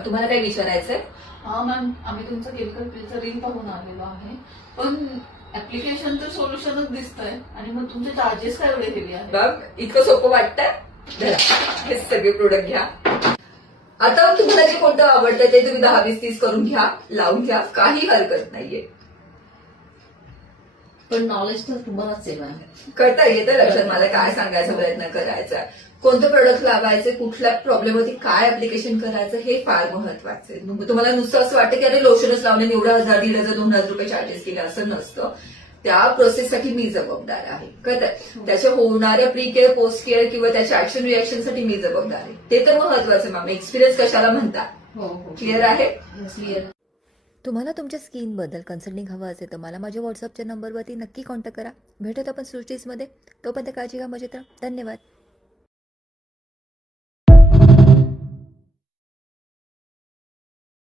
तुम्हाला काय विचारायचंय? मॅम, आम्ही तुमचं केमिकल फ्रीचं रील पाहून आलेलो आहे, पण ऍप्लिकेशन तर सोल्युशनच दिसतंय आणि मग तुमचे चार्जेस काय एवढे हेवी आहेत? बघ, इतकं सोपं वाटतंय. धरा, हे सगळे प्रोडक्ट घ्या. आता तुम्हाला जे कोणतं आवडतं ते तुम्ही 10, 20, 30 करून घ्या, लावून घ्या, काही हरकत नाहीये. पण नॉलेज तर तुम्हालाच आहे मॅम. कळता येतं लक्षात मला काय सांगायचा प्रयत्न करायचा. कोणतं प्रोडक्ट लावायचं, कुठल्या प्रॉब्लेमवरती काय ऍप्लिकेशन करायचं हे फार महत्वाचं आहे. तुम्हाला नुसतं असं वाटतं की अरे लोशनच लावणे एवढं 1000, 1500, 2000 रुपये चार्जेस केले, असं नसतं. त्या प्रोसेससाठी मी जबाबदार आहे. कळतंय? त्याच्या होणाऱ्या प्री केअर, पोस्ट केअर किंवा त्याच्या ऍक्शन रिएक्शनसाठी मी जबाबदार आहे. ते तर महत्वाचं मॅम. एक्सपिरियन्स कशाला म्हणता? हो. क्लिअर आहे? क्लिअर. तुम्हाला तुमच्या स्किनबद्दल कन्सल्टिंग हवं असेल तर मला माझ्या व्हॉट्सअपच्या नंबरवरती नक्की कॉन्टॅक्ट करा. भेटत आपण सृष्टीजमध्ये. तोपर्यंत काळजी घ्या, मजेत राहा. धन्यवाद.